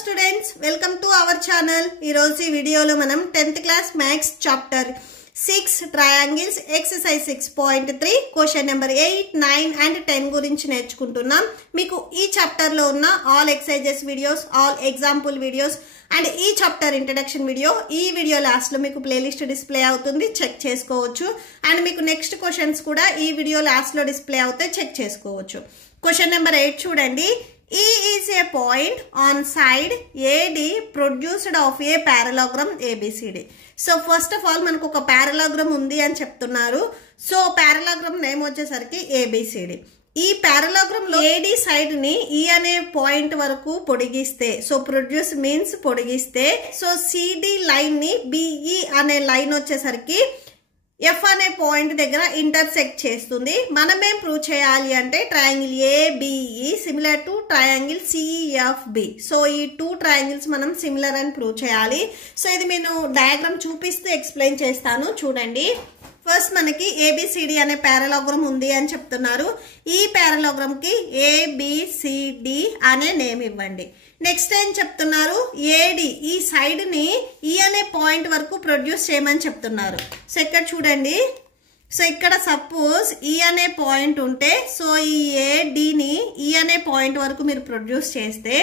students, welcome to our channel. ఈ రోజు ఈ వీడియోలో మనం 10th class maths chapter 6 triangles exercise 6.3 question number 8, 9 and 10 గురించి నేర్చుకుంటున్నాం. మీకు ఈ చాప్టర్ లో ఉన్న all exercises videos, all example videos and ఈ చాప్టర్ ఇంట్రడక్షన్ వీడియో ఈ వీడియో లాస్ట్ లో మీకు ప్లేలిస్ట్ డిస్ప్లే అవుతుంది, చెక్ చేసుకోవచ్చు. అండ్ మీకు నెక్స్ట్ క్వశ్చన్స్ కూడా ఈ వీడియో లాస్ట్ లో డిస్ప్లే అవుతాయి, చెక్ చేసుకోవచ్చు. క్వశ్చన్ నెంబర్ 8 చూడండి. E is a point on side AD produced of a parallelogram ABCD. So first of all మనకు ఒక పారలాగ్రామ్ ఉంది అని చెప్తున్నారు. సో పారలాగ్రామ్ నేమ్ వచ్చేసరికి ABCD. ఈ పారలాగ్రామ్ లో AD సైడ్ ని E అనే పాయింట్ వరకు పొడిగిస్తే, సో ప్రొడ్యూస్ మీన్స్ పొడిగిస్తే, సో CD లైన్ ని BE అనే లైన్ వచ్చేసరికి F అనే పాయింట్ దగ్గర ఇంటర్సెక్ట్ చేస్తుంది. మనమేం ప్రూవ్ చేయాలి అంటే triangle ABE similar to triangle CEFB. So ఈ టూ ట్రయాంగిల్స్ మనం సిమిలర్ అని ప్రూవ్ చేయాలి. సో ఇది నేను డయాగ్రామ్ చూపిస్తూ ఎక్స్ప్లెయిన్ చేస్తాను, చూడండి. ఫస్ట్ మనకి ABCD అనే పారలాగ్రామ్ ఉంది అని చెప్తున్నారు. ఈ పారలాగ్రామ్ కి ABCD అనే నేమ్ ఇవ్వండి. నెక్స్ట్ ఏం చెప్తున్నారు, AD ఈ సైడ్ ని E అనే పాయింట్ వరకు ప్రొడ్యూస్ చేయమని చెప్తున్నారు. సో ఇక్కడ చూడండి, సో ఇక్కడ సపోజ్ E అనే పాయింట్ ఉంటే, సో ఈ AD ని E అనే పాయింట్ వరకు మీరు ప్రొడ్యూస్ చేస్తే,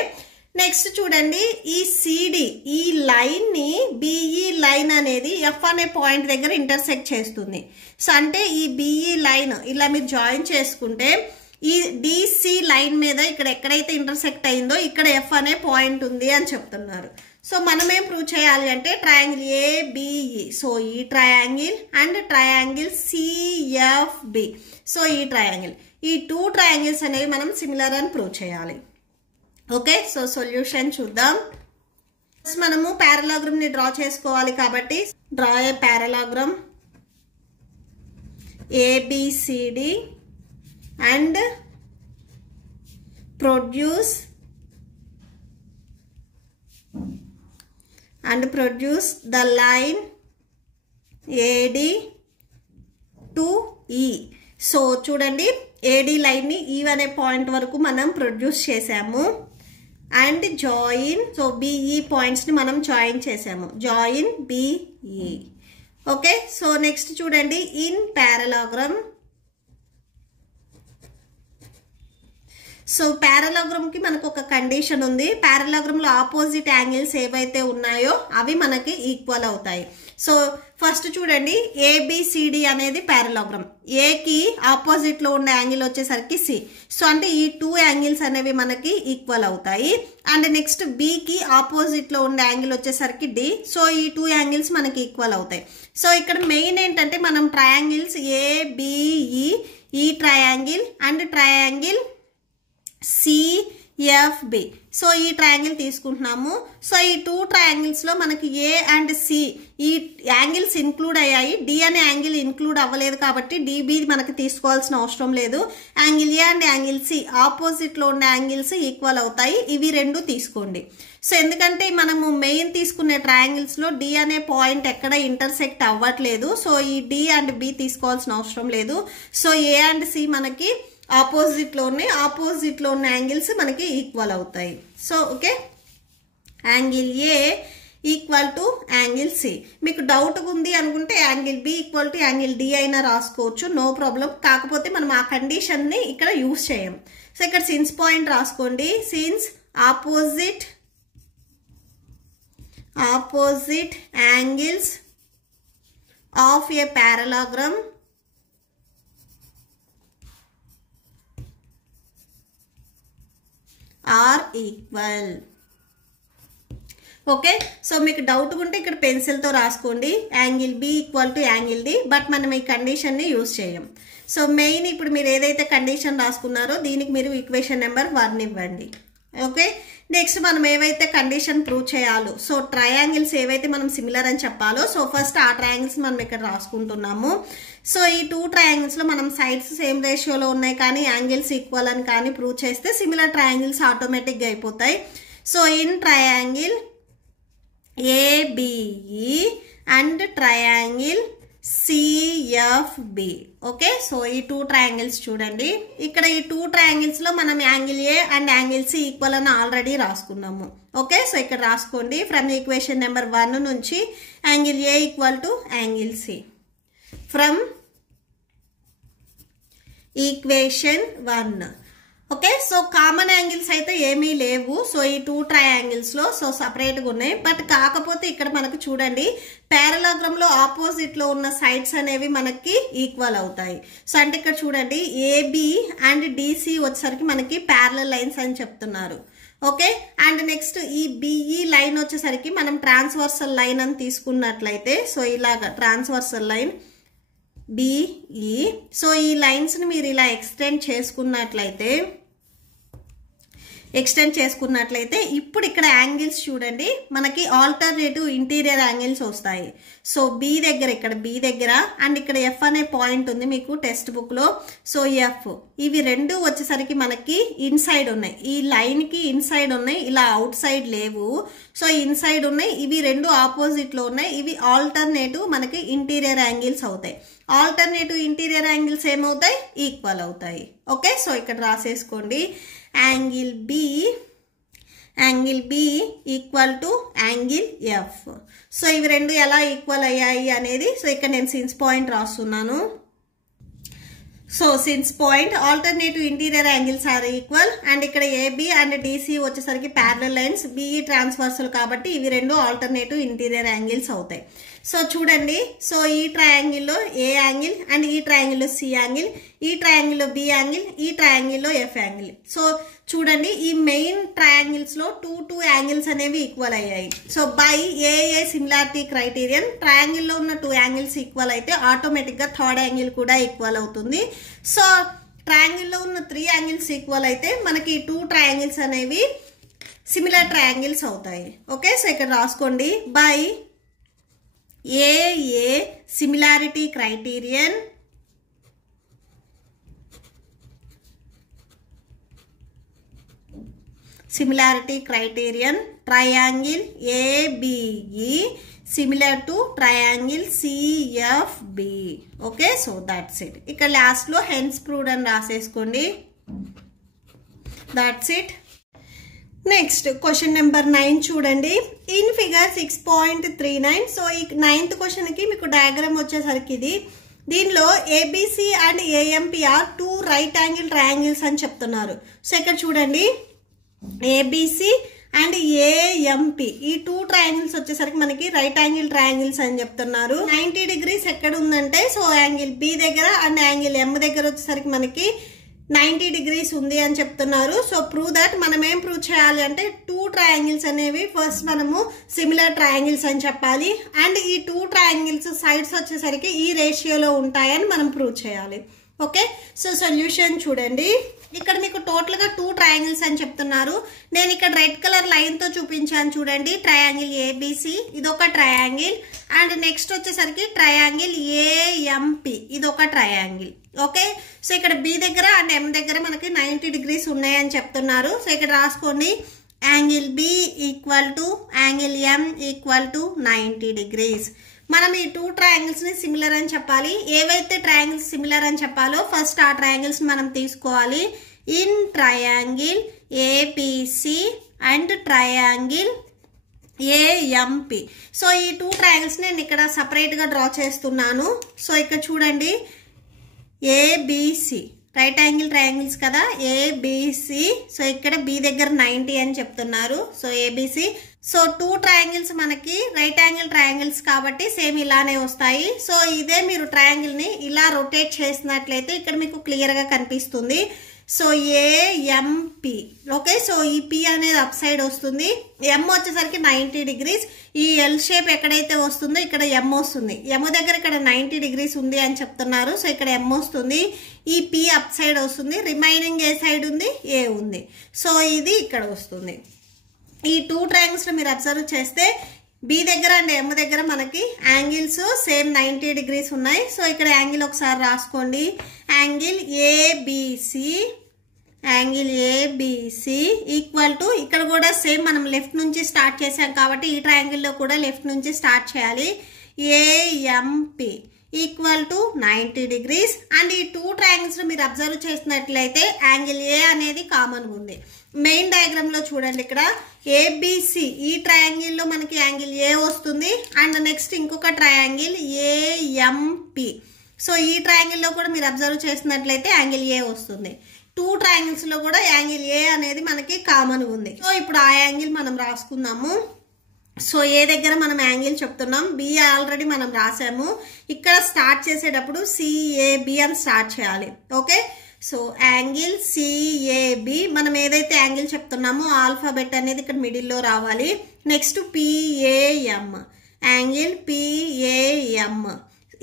నెక్స్ట్ చూడండి ఈ CD ఈ లైన్ ని BE లైన్ అనేది F అనే పాయింట్ దగ్గర ఇంటర్సెక్ట్ చేస్తుంది. సో అంటే ఈ BE లైన్ ఇలా మీరు జాయిన్ చేసుకుంటే ఈ DC లైన్ మీద ఇక్కడ ఎక్కడైతే ఇంటర్సెక్ట్ అయిందో ఇక్కడ F అనే పాయింట్ ఉంది అని చెప్తున్నారు. సో మనమేం ప్రూవ్ చేయాలి అంటే ట్రయాంగిల్ ABE, సో ఈ triangle and triangle CFB, so ఈ ట్రయాంగిల్, ఈ టూ ట్రయాంగిల్స్ అనేవి మనం సిమిలర్ అని ప్రూవ్ చేయాలి. ఓకే, సో సొల్యూషన్ చూద్దాం. మనము పారలాగ్రామ్ ని డ్రా చేసుకోవాలి కాబట్టి draw a parallelogram ABCD and produce the line AD to E. So చూడండి AD లైన్ ని E అనే పాయింట్ వరకు మనం ప్రొడ్యూస్ చేసాము and join, so BE points ని మనం జాయిన్ చేసాము, join BE. Okay, so next చూడండి ఇన్ పారలాగ్రామ్. సో పారలాగ్రామ్ కి మనకు ఒక కండిషన్ ఉంది. పారలాగ్రామ్ లో ఆపోజిట్ యాంగిల్స్ ఏవైతే ఉన్నాయో అవి మనకి ఈక్వల్ అవుతాయి. సో ఫస్ట్ చూడండి ABCD అనేది పారలాగ్రామ్. A కి ఆపోజిట్ లో ఉన్న యాంగిల్ వచ్చేసరికి C. సో అంటే ఈ టూ యాంగిల్స్ అనేవి మనకి ఈక్వల్ అవుతాయి. అండ్ నెక్స్ట్ B కి ఆపోజిట్ లో ఉన్న యాంగిల్ వచ్చేసరికి D. సో ఈ టూ యాంగిల్స్ మనకి ఈక్వల్ అవుతాయి. సో ఇక్కడ మెయిన్ ఏంటంటే మనం ట్రయాంగిల్స్ ABE ఈ triangle and triangle CFB, so ఈ ట్రయాంగిల్ తీసుకుంటున్నాము. సో ఈ టూ ట్రయాంగిల్స్ లో మనకి A అండ్ C ఈ యాంగిల్స్ ఇన్క్లూడ్ అయ్యాయి. D అనే యాంగిల్ ఇన్క్లూడ్ అవ్వలేదు కాబట్టి DB మనకి తీసుకోవాల్సిన అవసరం లేదు. Angle A and angle C opposite లో ఉన్న యాంగిల్స్ ఈక్వల్ అవుతాయి, ఇవి రెండు తీసుకోండి. సో ఎందుకంటే మనము మెయిన్ తీసుకునే ట్రయాంగిల్స్ లో D అనే పాయింట్ ఎక్కడ ఇంటర్సెక్ట్ అవ్వట్లేదు, సో ఈ D అండ్ B తీసుకోవాల్సిన అవసరం లేదు. సో A అండ్ C మనకి ఆపోజిట్ లో ఉన్న యాంగిల్స్ మనకి ఈక్వల్ అవుతాయి. So okay, angle A equal to angle C. మీకు డౌట్ ఉంది అనుకుంటే angle B equal to angle D అయినా రాసుకోవచ్చు, నో ప్రాబ్లం. కాకపోతే మనం ఆ కండిషన్ ని ఇక్కడ యూజ్ చేయం. సో ఇక్కడ సిన్స్ పాయింట్ రాసుకోండి. Since opposite angles of a parallelogram are equal. Okay, so మీకు డౌట్ ఉంటే ఇక్కడ పెన్సిల్ తో రాసుకోండి angle B equal to angle D, but మనం ఈ కండిషన్ ని యూజ్ చేయం. సో మెయిన్ ఇప్పుడు మీరు ఏదైతే కండిషన్ రాసుకున్నారో దీనికి మీరు ఈక్వేషన్ నెంబర్ 1 ఇవ్వండి. ఓకే, నెక్స్ట్ మనం ఏవైతే కండిషన్ ప్రూవ్ చేయాలో, సో ట్రయాంగిల్స్ ఏవైతే మనం సిమిలర్ అని చెప్పాలో, సో ఫస్ట్ ఆ ట్రయాంగిల్స్ మనం ఇక్కడ రాసుకుంటున్నాము. సో ఈ టూ ట్రయాంగిల్స్ లో మనం సైడ్స్ సేమ్ రేషియోలో ఉన్నాయి కానీ యాంగిల్స్ ఈక్వల్ అని కానీ ప్రూవ్ చేస్తే సిమిలర్ ట్రయాంగిల్స్ ఆటోమేటిక్ గా అయిపోతాయి. So in triangle ABE and triangle CFB. Okay, so ఈ 2 ట్రయాంగిల్స్ చూడండి. ఇక్కడ ఈ 2 ట్రయాంగిల్స్ లో మనం angle A and angle C equal అని ఆల్రెడీ రాసుకున్నాము. ఓకే, సో ఇక్కడ రాసుకోండి. ఫ్రమ్ ఈక్వేషన్ నెంబర్ 1 నుంచి angle A equal to angle C. From equation 1. Okay, so common angles అయితే ఏమీ లేవు. సో ఈ 2 ట్రయాంగిల్స్ లో సో సపరేట్గా ఉన్నాయి. బట్ కాకపోతే ఇక్కడ మనకు చూడండి పారలాగ్రామ్ లో ఆపోజిట్ లో ఉన్న సైడ్స్ అనేవి మనకి ఈక్వల్ అవుతాయి. సో అంటే ఇక్కడ చూడండి ఏబి అండ్ డిసి వచ్చేసరికి మనకి ప్యారలల్ లైన్స్ అని చెప్తున్నారు. ఓకే, అండ్ నెక్స్ట్ ఈ బిఈ లైన్ వచ్చేసరికి మనం ట్రాన్స్వర్సల్ లైన్ అని తీసుకున్నట్లయితే సో ఇలాగా ట్రాన్స్వర్సల్ లైన్ బిఈ. సో ఈ లైన్స్ ని మీరు ఇలా ఎక్స్టెండ్ చేసుకున్నట్లయితే ఇప్పుడు ఇక్కడ యాంగిల్స్ చూడండి మనకి ఆల్టర్నేటివ్ ఇంటీరియర్ యాంగిల్స్ వస్తాయి. సో బి దగ్గర ఇక్కడ బి దగ్గర అండ్ ఇక్కడ ఎఫ్ అనే పాయింట్ ఉంది మీకు టెక్స్ట్ బుక్ లో. సో ఎఫ్ ఇవి రెండు వచ్చేసరికి మనకి ఇన్సైడ్ ఉన్నాయి. ఈ లైన్ కి ఇన్సైడ్ ఉన్నాయి, ఇలా అవుట్ సైడ్ లేవు. సో ఇన్సైడ్ ఉన్నాయి, ఇవి రెండు ఆపోజిట్ లో ఉన్నాయి. ఇవి ఆల్టర్నేటివ్ మనకి ఇంటీరియర్ యాంగిల్స్ అవుతాయి. ఆల్టర్నేటివ్ ఇంటీరియర్ యాంగిల్స్ ఏమవుతాయి? ఈక్వల్ అవుతాయి. ఓకే, సో ఇక్కడ రాసేసుకోండి angle B equal to angle F. So ఇవి రెండు ఎలా ఈక్వల్ అయ్యాయి అనేది సో ఇక్కడ నేను సిన్స్ పాయింట్ రాస్తున్నాను. So since point alternative interior angles are equal and ఇక్కడ ఏబి అండ్ డిసి వచ్చేసరికి ప్యారలల్ లైన్స్, బిఈ ట్రాన్స్వర్సల్ కాబట్టి ఇవి రెండు ఆల్టర్నేటివ్ ఇంటీరియర్ యాంగిల్స్ అవుతాయి. సో చూడండి సో ఈ ట్రయాంగిల్లో ఏ యాంగిల్ అండ్ ఈ ట్రయాంగిల్లో సి యాంగిల్, ఈ ట్రయాంగిల్లో బి యాంగిల్, ఈ ట్రయాంగిల్లో ఎఫ్ యాంగిల్. సో చూడండి ఈ మెయిన్ ట్రయాంగిల్స్ లో 2 యాంగిల్స్ అనేవి ఈక్వల్ అయ్యాయి. So by A similarity criterion triangle లో ఉన్న 2 యాంగిల్స్ ఈక్వల్ అయితే ఆటోమేటిక్ గా థర్డ్ యాంగిల్ కూడా ఈక్వల్ అవుతుంది. సో ట్రయాంగిల్ లో ఉన్న 3 యాంగిల్స్ ఈక్వల్ అయితే మనకి 2 ట్రయాంగిల్స్ అనేవి సిమిలర్ ట్రయాంగిల్స్ అవుతాయి. ఓకే, సో ఇక్కడ రాసుకోండి by A similarity criterion triangle ABE similar to triangle CFB. Okay, so that's it. ఇక్కడ లాస్ట్ లో hence proved అని రాసేసుకోండి. That's it. Next question number 9 చూడండి. In figure 6.39. సో ఈ 9th క్వశ్చన్ కి మీకు డయాగ్రామ్ వచ్చేసరికి ఇది దీనిలో ABC and AMP are 2 right angle triangles అని చెప్తున్నారు. సో ఇక్కడ చూడండి ఏబిసి అండ్ ఏఎంపి ఈ 2 ట్రయాంగిల్స్ వచ్చేసరికి మనకి రైట్ యాంగిల్ ట్రయాంగిల్స్ అని చెప్తున్నారు. 90 degrees ఎక్కడ ఉందంటే సో యాంగిల్ బి దగ్గర అండ్ యాంగిల్ ఎం దగ్గర వచ్చేసరికి మనకి 90 degrees ఉంది అని చెప్తున్నారు. సో ప్రూవ్ దట్ మనం ఏం ప్రూవ్ చేయాలి అంటే 2 ట్రయాంగిల్స్ అనేవి ఫస్ట్ మనము సిమిలర్ ట్రయాంగిల్స్ అని చెప్పాలి అండ్ ఈ 2 ట్రయాంగిల్స్ సైడ్స్ వచ్చేసరికి ఈ రేషియోలో ఉంటాయని మనం ప్రూవ్ చేయాలి. ఓకే, సో సొల్యూషన్ చూడండి. ఇక్కడ మీకు టోటల్ గా 2 ట్రయాంగిల్స్ అని చెప్తున్నారు. నేను ఇక్కడ రెడ్ కలర్ లైన్ తో చూపించాను చూడండి. ట్రయాంగిల్ ఏబిసి ఇదొక ట్రయాంగిల్ అండ్ నెక్స్ట్ వచ్చేసరికి ట్రయాంగిల్ ఏఎంపి ఇదొక ట్రయాంగిల్. ఓకే, సో ఇక్కడ బి దగ్గర అండ్ ఎం దగ్గర మనకి 90 degrees ఉన్నాయని చెప్తున్నారు. సో ఇక్కడ రాసుకోండి angle B equal to angle M equal to 90 degrees. మనం ఈ 2 ట్రయాంగిల్స్ ని సిమిలర్ అని చెప్పాలి. ఏవైతే ట్రయాంగిల్స్ సిమిలర్ అని చెప్పాలో ఫస్ట్ ఆ ట్రయాంగిల్స్ మనం తీసుకోవాలి. In triangle ABC and triangle AMP. So ఈ 2 ట్రయాంగిల్స్ నేను ఇక్కడ సపరేట్ గా డ్రా చేస్తున్నాను. సో ఇక్కడ చూడండి ఏబిసి రైట్ యాంగిల్ ట్రయాంగిల్స్ కదా ఏబిసి. సో ఇక్కడ బి దగ్గర 90 అని చెప్తున్నారు. So ABC. సో 2 ట్రయాంగిల్స్ మనకి రైట్ యాంగిల్ ట్రయాంగిల్స్ కాబట్టి సేమ్ ఇలానే వస్తాయి. సో ఇదే మీరు ట్రయాంగిల్ ని ఇలా రొటేట్ చేసినట్లయితే ఇక్కడ మీకు క్లియర్ గా కనిపిస్తుంది. So AMP. ఓకే, సో ఈ పి అనేది అప్ సైడ్ వస్తుంది. ఎం వచ్చేసరికి 90 degrees. ఈ ఎల్ షేప్ ఎక్కడైతే వస్తుందో ఇక్కడ ఎం వస్తుంది. ఎం దగ్గర ఇక్కడ 90 degrees ఉంది అని చెప్తున్నారు. సో ఇక్కడ ఎం వస్తుంది. ఈ పి అప్ సైడ్ వస్తుంది. రిమైనింగ్ ఏ సైడ్ ఉంది? ఏ ఉంది. సో ఇది ఇక్కడ వస్తుంది. ఈ 2 ట్రయాంగిల్స్ మీరు అబ్జర్వ్ చేస్తే బి దగ్గర అండ్ ఎం దగ్గర మనకి యాంగిల్స్ సేమ్ 90 degrees ఉన్నాయి. సో ఇక్కడ యాంగిల్ ఒకసారి రాసుకోండి. యాంగిల్ ఏబిసి ఈక్వల్ టు ఇక్కడ కూడా సేమ్ మనం లెఫ్ట్ నుంచి స్టార్ట్ చేసాం కాబట్టి ఈ ట్రయాంగిల్లో కూడా లెఫ్ట్ నుంచి స్టార్ట్ చేయాలి. AMP equal to 90 degrees. And ఈ 2 ట్రయాంగిల్స్ మీరు అబ్జర్వ్ చేసినట్లయితే యాంగిల్ ఏ అనేది కామన్ ఉంది. మెయిన్ డయాగ్రామ్ లో చూడండి, ఇక్కడ ఏబిసి ఈ ట్రయాంగిల్ లో మనకి యాంగిల్ ఏ వస్తుంది. అండ్ నెక్స్ట్ ఇంకొక ట్రయాంగిల్ ఏఎంపి. సో ఈ ట్రయాంగిల్ లో కూడా మీరు అబ్జర్వ్ చేసినట్లయితే యాంగిల్ ఏ వస్తుంది. 2 ట్రయాంగిల్స్ లో కూడా యాంగిల్ ఏ అనేది మనకి కామన్ ఉంది. సో ఇప్పుడు ఆ యాంగిల్ మనం రాసుకుందాము. సో ఏ దగ్గర మనం యాంగిల్ చెప్తున్నాం, బి ఆల్రెడీ మనం రాసాము. ఇక్కడ స్టార్ట్ చేసేటప్పుడు సిఏబి అని స్టార్ట్ చేయాలి. ఓకే, సో యాంగిల్ సిఏబి మనం ఏదైతే యాంగిల్ చెప్తున్నామో ఆల్ఫాబెట్ అనేది ఇక్కడ మిడిల్లో రావాలి. Next PAM, angle PAM.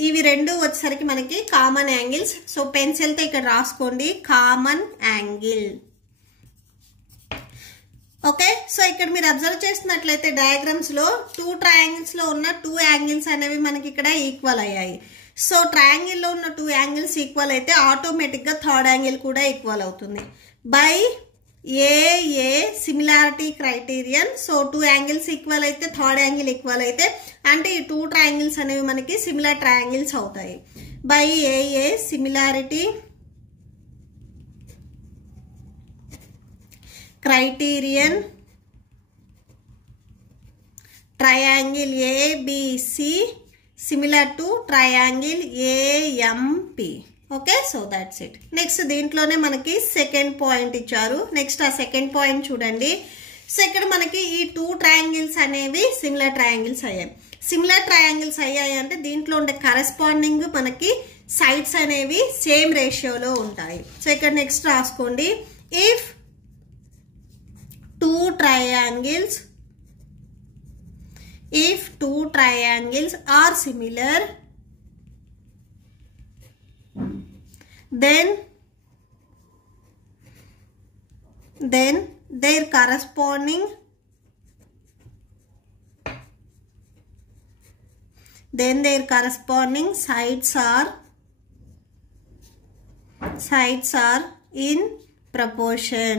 ఇవి రెండు వచ్చేసరికి మనకి కామన్ యాంగిల్స్. సో పెన్సిల్తో ఇక్కడ రాసుకోండి, కామన్ యాంగిల్. ఓకే, సో ఇక్కడ మీరు అబ్జర్వ్ చేసినట్లయితే డయాగ్రామ్స్ లో 2 ట్రయాంగిల్స్ లో ఉన్న 2 యాంగిల్స్ అనేవి మనకి ఇక్కడ ఈక్వల్ అయ్యాయి. సో ట్రయాంగిల్ లో ఉన్న 2 యాంగిల్స్ ఈక్వల్ అయితే ఆటోమేటిక్ గా థర్డ్ యాంగిల్ కూడా ఈక్వల్ అవుతుంది by A similarity criterion. So 2 angles equal అయితే థర్డ్ యాంగిల్ ఈక్వల్ అయితే అంటే ఈ 2 ట్రయాంగిల్స్ అనేవి మనకి సిమిలర్ ట్రయాంగిల్స్ అవుతాయి. By A similarity criterion, triangle ABC similar to triangle AMP. Okay, so that's it. Next దీంట్లోనే మనకి సెకండ్ పాయింట్ ఇచ్చారు. నెక్స్ట్ ఆ సెకండ్ పాయింట్ చూడండి. సో ఇక్కడ మనకి ఈ 2 ట్రయాంగిల్స్ అనేవి సిమిలర్ ట్రయాంగిల్స్ అయ్యాయి. సిమిలర్ ట్రయాంగిల్స్ అయ్యాయి అంటే దీంట్లో ఉండే కరెస్పాండింగ్ మనకి సైడ్స్ అనేవి సేమ్ రేషియోలో ఉంటాయి. సో ఇక్కడ నెక్స్ట్ రాసుకోండి, if 2 triangles are similar, then their corresponding sides are in proportion.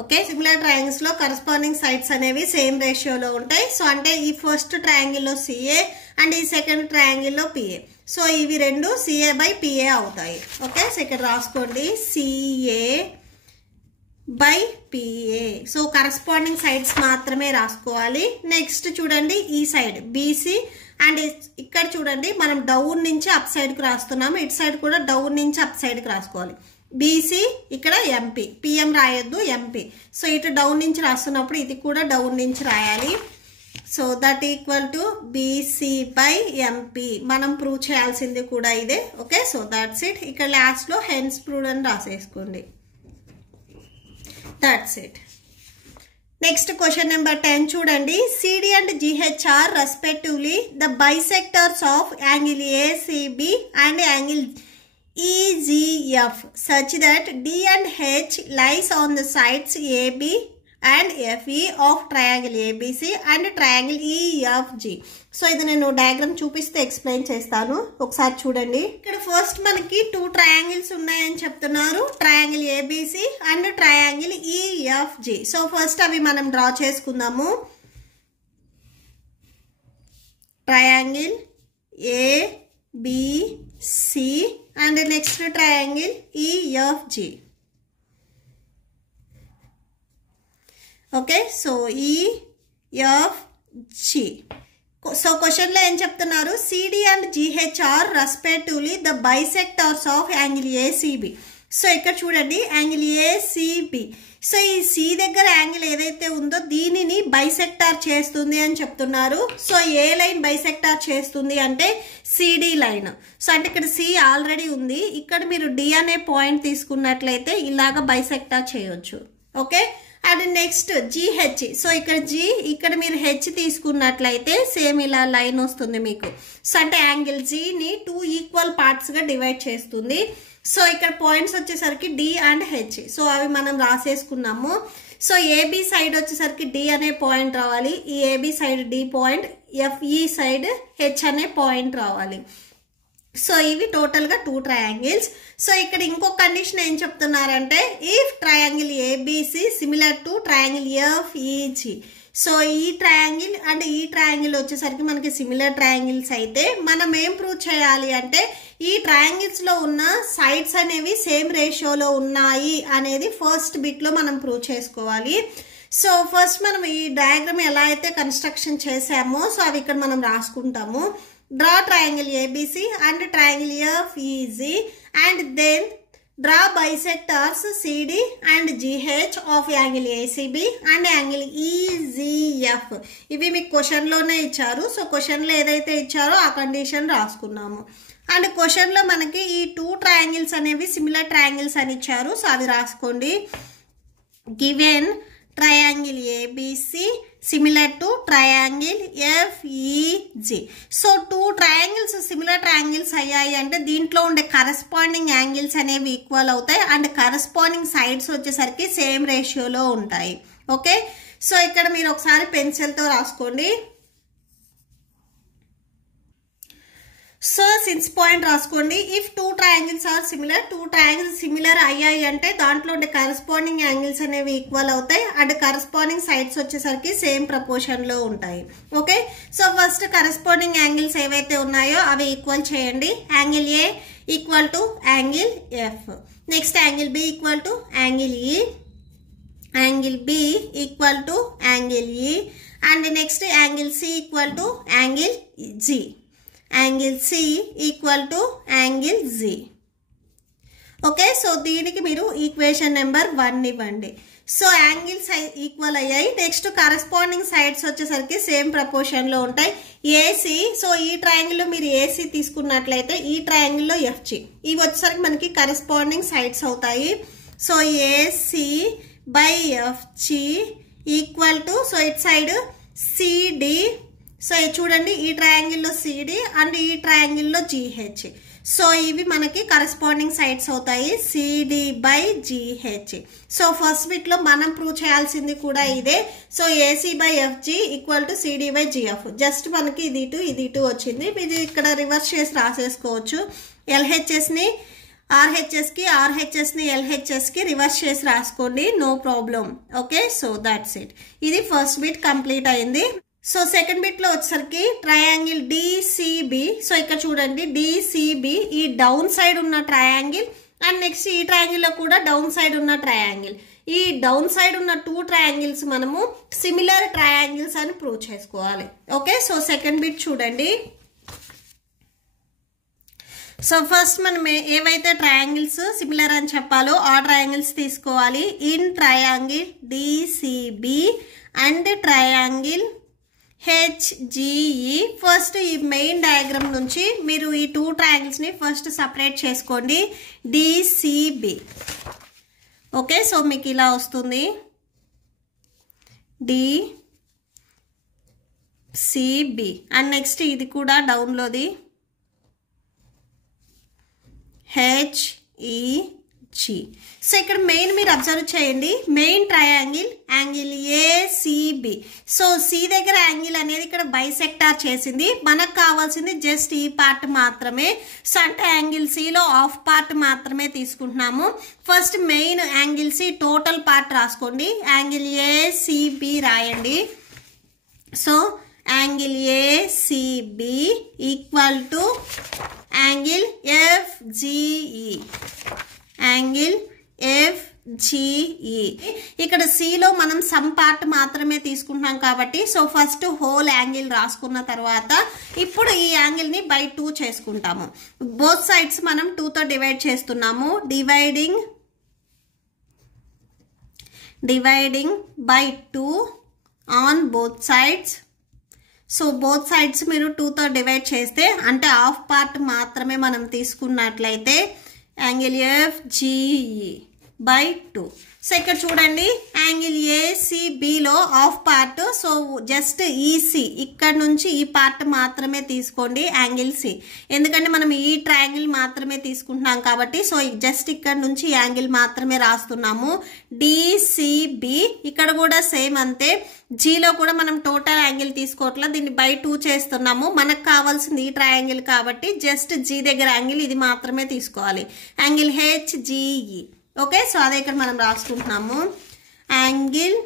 Okay, similar triangles లో కరెస్పాండింగ్ సైడ్స్ అనేవి సేమ్ రేషియోలో ఉంటాయి. సో అంటే ఈ ఫస్ట్ ట్రయాంగిల్ లో సిఏ అండ్ ఈ సెకండ్ ట్రయాంగిల్ లో పిఏ. సో ఇవి రెండు సిఏ బై పిఏ అవుతాయి. ఓకే, సో ఇక్కడ రాసుకోండి, CA by PA. So corresponding sides మాత్రమే రాసుకోవాలి. నెక్స్ట్ చూడండి, ఈ సైడ్ బీసీ అండ్ ఇక్కడ చూడండి మనం డౌన్ నుంచి అప్ సైడ్ కు రాస్తున్నాము. ఇటు సైడ్ కూడా డౌన్ నుంచి అప్ సైడ్ కి రాసుకోవాలి. బీసీ ఇక్కడ ఎంపీ, పిఎం రాయొద్దు, ఎంపీ. సో ఇటు డౌన్ నుంచి రాస్తున్నప్పుడు ఇది కూడా డౌన్ నుంచి రాయాలి. So that equal to BC by MP. మనం ప్రూవ్ చేయాల్సింది కూడా ఇదే. Okay, so that's it. ఇక్కడ లాస్ట్ లో హెన్స్ ప్రూవ్డ్ అని రాసేసుకోండి. That's it. Next question number 10 చూడండి. CD and GH are respectively the bisectors of angle ACB and angle EGF such that D and H lies on the sides AB and FE of triangle ABC and triangle EFG. So ఇది నేను diagram చూపిస్తే explain చేస్తాను, ఒకసారి చూడండి. ఇక్కడ first మనకి 2 triangles ఉన్నాయని చెప్తున్నారు, triangle ABC and triangle EFG. So first అవి మనం డ్రా చేసుకుందాము. Triangle ABC and next triangle EFG. Okay, so EFG. So question లో ఏం చెప్తున్నారు, CD and GH are respectively the bisectors of angle ACB. So ఇక్కడ చూడండి, యాంగిల్ ACB. సో ఈ C దగ్గర యాంగిల్ ఏదైతే ఉందో దీనిని బైసెక్టార్ చేస్తుంది అని చెప్తున్నారు. సో ఏ లైన్ బైసెక్టార్ చేస్తుంది అంటే సిడి లైన్. సో అంటే ఇక్కడ సి ఆల్రెడీ ఉంది, ఇక్కడ మీరు డి అనే పాయింట్ తీసుకున్నట్లయితే ఇలాగ బైసెక్టార్ చేయొచ్చు. Okay, and next GH. So ఇక్కడ జి, ఇక్కడ మీరు హెచ్ తీసుకున్నట్లయితే సేమ్ ఇలా లైన్ వస్తుంది మీకు. సో అంటే యాంగిల్ జిని 2 ఈక్వల్ పార్ట్స్ గా డివైడ్ చేస్తుంది. సో ఇక్కడ పాయింట్స్ వచ్చేసరికి డి అండ్ హెచ్. సో అవి మనం రాసేసుకున్నాము. సో ఏబి సైడ్ వచ్చేసరికి డి అనే పాయింట్ రావాలి, ఈ AB side D point, FE side H అనే పాయింట్ రావాలి. సో ఇవి టోటల్గా 2 ట్రయాంగిల్స్. సో ఇక్కడ ఇంకో కండిషన్ ఏం చెప్తున్నారంటే if triangle ABC similar to triangle FEG. So ఈ ట్రయాంగిల్ అండ్ ఈ ట్రయాంగిల్ వచ్చేసరికి మనకి సిమిలర్ ట్రయాంగిల్స్ అయితే మనం ఏం ప్రూవ్ చేయాలి అంటే ఈ ట్రయాంగిల్స్లో ఉన్న సైడ్స్ అనేవి సేమ్ రేషియోలో ఉన్నాయి అనేది ఫస్ట్ బిట్లో మనం ప్రూవ్ చేసుకోవాలి. సో ఫస్ట్ మనం ఈ డయాగ్రామ్ ఎలా అయితే కన్స్ట్రక్షన్ చేసామో సో అవి ఇక్కడ మనం రాసుకుంటాము. Draw triangle ABC and triangle FEG and then draw bisectors CD and GH of angle ACB and angle EZF. ఇవి మీకు క్వశ్చన్లోనే ఇచ్చారు. సో క్వశ్చన్లో ఏదైతే ఇచ్చారో ఆ కండిషన్ రాసుకున్నాము. అండ్ క్వశ్చన్లో మనకి ఈ 2 ట్రయాంగిల్స్ అనేవి సిమిలర్ ట్రయాంగిల్స్ అని ఇచ్చారు. సో అవి రాసుకోండి. Given triangle ABC similar to triangle FEG. So 2 triangles similar triangles అయ్యాయి అంటే దీంట్లో ఉండే కరస్పాండింగ్ యాంగిల్స్ అనేవి ఈక్వల్ అవుతాయి అండ్ కరస్పాండింగ్ సైడ్స్ వచ్చేసరికి సేమ్ రేషియోలో ఉంటాయి. ఓకే, సో ఇక్కడ మీరు ఒకసారి పెన్సిల్తో రాసుకోండి. సో సిన్స్ పాయింట్ రాసుకోండి. If 2 triangles are similar, 2 triangles similar అయ్యాయి అంటే దాంట్లో ఉండే కరస్పాండింగ్ యాంగిల్స్ అనేవి ఈక్వల్ అవుతాయి అండ్ కరస్పాండింగ్ సైడ్స్ వచ్చేసరికి సేమ్ ప్రపోర్షన్లో ఉంటాయి. Okay, so first corresponding angles ఏవైతే ఉన్నాయో అవి ఈక్వల్ చేయండి. Angle A equal to angle F, next angle B equal to angle E, angle B equal to angle E and next angle C equal to angle G, angle C equal to angle G. Okay, so దీనికి మీరు equation number 1 ఇవ్వండి. So angles equal అయ్యాయి. Next corresponding sides వచ్చేసరికి same ప్రపోర్షన్లో ఉంటాయి. AC, so ఈ ట్రయాంగిల్లో మీరు AC తీసుకున్నట్లయితే ఈ ట్రయాంగిల్లో ఎఫ్జి, ఇవి వచ్చేసరికి మనకి కరస్పాండింగ్ సైడ్స్ అవుతాయి. So AC by FG equal to, so it side CD, so చూడండి ఈ ట్రయాంగిల్లో సిడి అండ్ ఈ ట్రయాంగిల్లో జిహెచ్. సో ఇవి మనకి కరస్పాండింగ్ సైడ్స్ అవుతాయి CD by GH. So first బిట్లో మనం ప్రూవ్ చేయాల్సింది కూడా ఇదే. So AC by FG equal to CD by GF. Just మనకి ఇది ఇటు వచ్చింది. ఇది ఇక్కడ రివర్స్ చేసి రాసేసుకోవచ్చు. ఎల్హెచ్ఎస్ని ఆర్హెచ్ఎస్కి, ఆర్హెచ్ఎస్ని ఎల్హెచ్ఎస్కి రివర్స్ చేసి రాసుకోండి, no problem. Okay, so that's it. ఇది ఫస్ట్ బిట్ కంప్లీట్ అయింది. సో సెకండ్ బిట్లో వచ్చేసరికి ట్రయాంగిల్ డిసిబి. సో ఇక్కడ చూడండి డిసిబి ఈ డౌన్ సైడ్ ఉన్న ట్రయాంగిల్ అండ్ నెక్స్ట్ ఈ ట్రయాంగిల్లో కూడా డౌన్ సైడ్ ఉన్న ట్రయాంగిల్. ఈ డౌన్ సైడ్ ఉన్న 2 ట్రయాంగిల్స్ మనము సిమిలర్ ట్రయాంగిల్స్ అని ప్రూవ్ చేసుకోవాలి. ఓకే, సో సెకండ్ బిట్ చూడండి. సో ఫస్ట్ మనం ఏవైతే ట్రయాంగిల్స్ సిమిలర్ అని చెప్పాలో ఆ ట్రయాంగిల్స్ తీసుకోవాలి. In triangle DCB and triangle HGE. First ఈ మెయిన్ డయాగ్రామ్ నుంచి మీరు ఈ 2 ట్రయాంగిల్స్ని ఫస్ట్ సపరేట్ చేసుకోండి. డిసిబి. ఓకే, సో మీకు ఇలా వస్తుంది డిసిబి అండ్ నెక్స్ట్ ఇది కూడా డౌన్లోది హెచ్ఈజి. సో ఇక్కడ మెయిన్ మీరు అబ్జర్వ్ చేయండి, main triangle angle ACB. So C దగ్గర యాంగిల్ అనేది ఇక్కడ బైసెక్టార్ చేసింది. మనకు కావాల్సింది జస్ట్ ఈ పార్ట్ మాత్రమే. సో అంటే యాంగిల్ సిలో హాఫ్ పార్ట్ మాత్రమే తీసుకుంటున్నాము. First main angle C total part రాసుకోండి. యాంగిల్ ఏసిబి రాయండి. So angle ACB equal to angle FGE, angle FGE. ఇక్కడ సిలో మనం సమ్ పార్ట్ మాత్రమే తీసుకుంటున్నాం కాబట్టి సో ఫస్ట్ హోల్ యాంగిల్ రాసుకున్న తర్వాత ఇప్పుడు ఈ యాంగిల్ని బై 2 చేసుకుంటాము. బోత్ సైడ్స్ మనం 2తో డివైడ్ చేస్తున్నాము. Dividing by 2 on both sides. So both sides మీరు 2తో డివైడ్ చేస్తే అంటే హాఫ్ పార్ట్ మాత్రమే మనం తీసుకున్నట్లయితే యాంగిల్ ఎఫ్జిఈ బై 2. సో ఇక్కడ చూడండి యాంగిల్ ఏసీబీలో half part, so just EC ఇక్కడ నుంచి ఈ పార్ట్ మాత్రమే తీసుకోండి యాంగిల్ సి, ఎందుకంటే మనం ఈ ట్రయాంగిల్ మాత్రమే తీసుకుంటున్నాం కాబట్టి సో జస్ట్ ఇక్కడ నుంచి యాంగిల్ మాత్రమే రాస్తున్నాము. డిసిబి ఇక్కడ కూడా సేమ్ అంతే, జీలో కూడా మనం టోటల్ యాంగిల్ తీసుకోవట్లా, దీన్ని బై 2 చేస్తున్నాము. మనకు కావాల్సింది ఈ ట్రయాంగిల్ కాబట్టి జస్ట్ జీ దగ్గర యాంగిల్ ఇది మాత్రమే తీసుకోవాలి, యాంగిల్ హెచ్జిఈ. ఓకే, సో అదే ఇక్కడ మనం రాసుకుంటున్నాము. Angle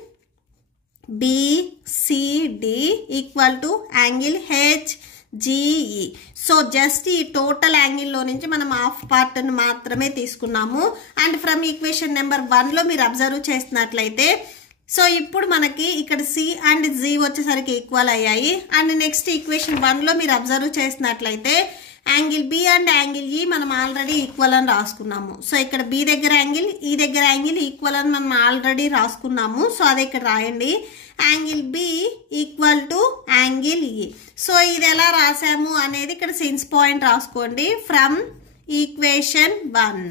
BCD equal to angle HGE. So just ఈ టోటల్ యాంగిల్లో నుంచి మనం హాఫ్ పార్ట్ని మాత్రమే తీసుకున్నాము. అండ్ ఫ్రమ్ ఈక్వేషన్ నెంబర్ 1లో మీరు అబ్జర్వ్ చేస్తున్నట్లయితే సో ఇప్పుడు మనకి ఇక్కడ సి అండ్ జీ వచ్చేసరికి ఈక్వల్ అయ్యాయి. అండ్ నెక్స్ట్ ఈక్వేషన్ 1లో మీరు అబ్జర్వ్ చేసినట్లయితే యాంగిల్ బి అండ్ యాంగిల్ ఈ మనం ఆల్రెడీ ఈక్వల్ అని రాసుకున్నాము. సో ఇక్కడ బి దగ్గర యాంగిల్, ఈ దగ్గర యాంగిల్ ఈక్వల్ అని మనం ఆల్రెడీ రాసుకున్నాము. సో అదే ఇక్కడ రాయండి, angle B equal to angle E. So ఇది ఎలా రాసాము అనేది ఇక్కడ సిన్స్ పాయింట్ రాసుకోండి ఫ్రమ్ ఈక్వేషన్ 1.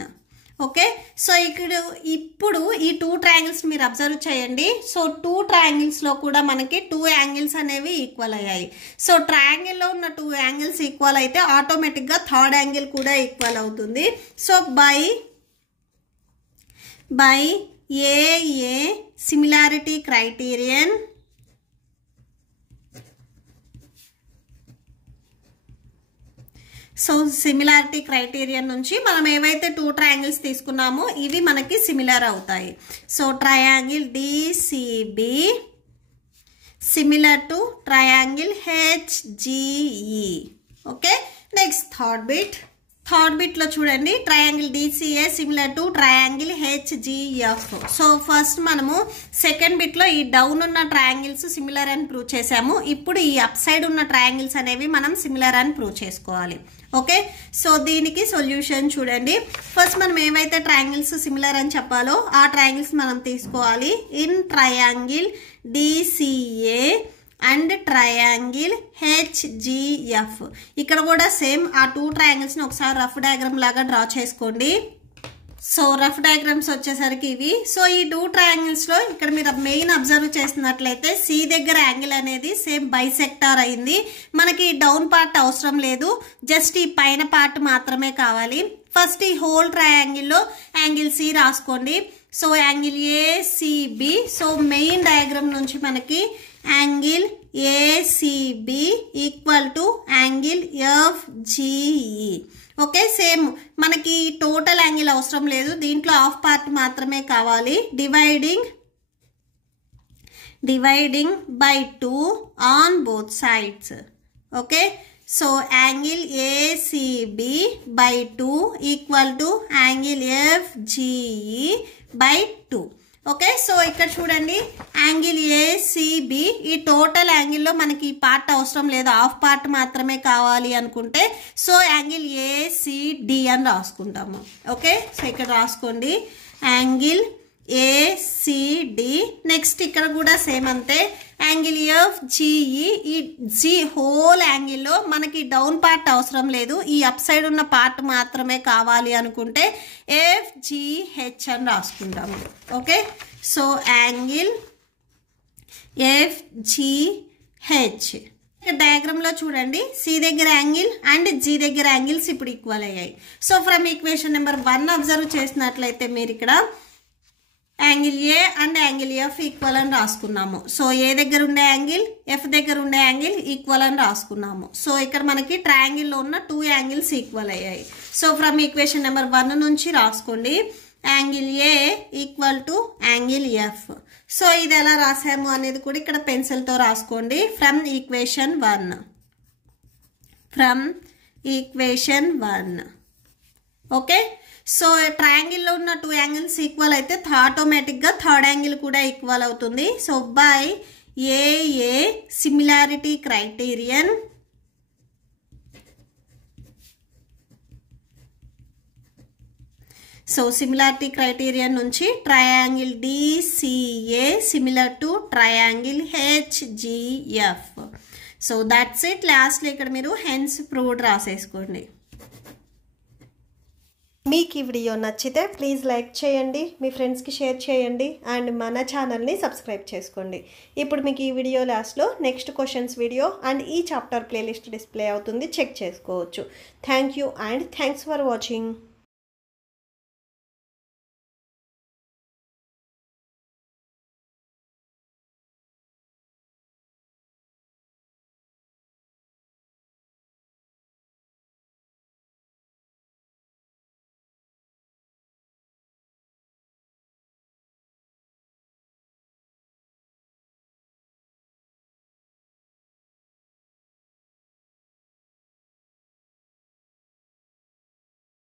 ఓకే, సో ఇక్కడ ఇప్పుడు ఈ 2 ట్రయాంగిల్స్ మీరు అబ్జర్వ్ చేయండి. సో 2 ట్రయాంగిల్స్లో కూడా మనకి 2 యాంగిల్స్ అనేవి ఈక్వల్ అయ్యాయి. సో ట్రయాంగిల్లో ఉన్న 2 యాంగిల్స్ ఈక్వల్ అయితే ఆటోమేటిక్గా థర్డ్ యాంగిల్ కూడా ఈక్వల్ అవుతుంది. So by A similarity criterion so similarity criterion నుంచి మనం ఏవైతే 2 ట్రయాంగిల్స్ తీసుకున్నామో ఇవి మనకి సిమిలర్ అవుతాయి. So triangle DCB similar to triangle HGE. Okay, next third బిట్లో చూడండి triangle DCA similar to triangle HGF. So first మనము సెకండ్ బిట్లో ఈ డౌన్ ఉన్న ట్రయాంగిల్స్ సిమిలర్ అని ప్రూవ్ చేసాము. ఇప్పుడు ఈ అప్ సైడ్ ఉన్న ట్రయాంగిల్స్ అనేవి మనం సిమిలర్ అని ప్రూవ్ చేసుకోవాలి. ఓకే, సో దీనికి సొల్యూషన్ చూడండి. ఫస్ట్ మనం ఏవైతే ట్రయాంగిల్స్ సిమిలర్ అని చెప్పాలో ఆ ట్రయాంగిల్స్ మనం తీసుకోవాలి. In triangle DCA and triangle HGF ఇక్కడ కూడా సేమ్ ఆ 2 ట్రయాంగిల్స్ని ఒకసారి రఫ్ డయాగ్రామ్ లాగా డ్రా చేసుకోండి. సో రఫ్ డయాగ్రామ్స్ వచ్చేసరికి ఇవి. సో ఈ 2 ట్రయాంగిల్స్లో ఇక్కడ మీరు మెయిన్ అబ్జర్వ్ చేస్తున్నట్లయితే సి దగ్గర యాంగిల్ అనేది సేమ్ బైసెక్టార్ అయింది. మనకి డౌన్ పార్ట్ అవసరం లేదు, జస్ట్ ఈ పైన పార్ట్ మాత్రమే కావాలి. ఫస్ట్ ఈ హోల్ ట్రయాంగిల్లో యాంగిల్ సి రాసుకోండి. So angle ACB, so main diagram నుంచి మనకి angle ACB equal to angle FGE. Okay, same మనకి టోటల్ యాంగిల్ అవసరం లేదు, దీంట్లో హాఫ్ పార్ట్ మాత్రమే కావాలి. Dividing by 2 on both sides. Okay, so angle ACB by 2 equal to angle FGE by 2. Okay, so ఇక్కడ చూడండి యాంగిల్ ఏసిబి ఈ total యాంగిల్లో మనకి ఈ పార్ట్ అవసరం లేదు, హాఫ్ పార్ట్ మాత్రమే కావాలి అనుకుంటే సో యాంగిల్ ఏసిడి అని రాసుకుంటాము. ఓకే, సో ఇక్కడ రాసుకోండి యాంగిల్ ఏసిడి. నెక్స్ట్ ఇక్కడ కూడా సేమ్ అంతే, యాంగిల్ ఎఫ్జిఈ ఈ జీ హోల్ యాంగిల్లో మనకి డౌన్ పార్ట్ అవసరం లేదు, ఈ అప్ సైడ్ ఉన్న పార్ట్ మాత్రమే కావాలి అనుకుంటే ఎఫ్జిహెచ్ అని రాసుకుంటాము. ఓకే, సో యాంగిల్ ఎఫ్జిహెచ్ డయాగ్రామ్లో చూడండి సి దగ్గర యాంగిల్ అండ్ జీ దగ్గర యాంగిల్స్ ఇప్పుడు ఈక్వల్ అయ్యాయి. So from equation number 1 observe చేసినట్లయితే మీరు ఇక్కడ angle A and angle F equal అని రాసుకున్నాము. సో ఏ దగ్గర ఉండే యాంగిల్ ఎఫ్ దగ్గర ఉండే యాంగిల్ ఈక్వల్ అని రాసుకున్నాము. సో ఇక్కడ మనకి ట్రయాంగిల్లో ఉన్న 2 యాంగిల్స్ ఈక్వల్ అయ్యాయి. సో ఫ్రమ్ ఈక్వేషన్ నెంబర్ 1 నుంచి రాసుకోండి angle A equal to angle F. So ఇది ఎలా రాసాము అనేది కూడా ఇక్కడ పెన్సిల్తో రాసుకోండి. ఫ్రమ్ ఈక్వేషన్ 1 ఓకే, సో ట్రయాంగిల్లో ఉన్న 2 యాంగిల్స్ ఈక్వల్ అయితే ఆటోమేటిక్గా థర్డ్ యాంగిల్ కూడా ఈక్వల్ అవుతుంది. So by A similarity criterion so similarity criterion నుంచి triangle DCA similar to triangle HGF. So that's it. లాస్ట్లో ఇక్కడ మీరు హెన్స్ ప్రూవ్డ్ రాసేసుకోండి. మీకు ఈ వీడియో నచ్చితే ప్లీజ్ లైక్ చేయండి, మీ ఫ్రెండ్స్కి షేర్ చేయండి అండ్ మన ఛానల్ని సబ్స్క్రైబ్ చేసుకోండి. ఇప్పుడు మీకు ఈ వీడియో లాస్ట్లో నెక్స్ట్ క్వశ్చన్స్ వీడియో అండ్ ఈ చాప్టర్ ప్లేలిస్ట్ డిస్ప్లే అవుతుంది, చెక్ చేసుకోవచ్చు. Thank you and thanks for watching.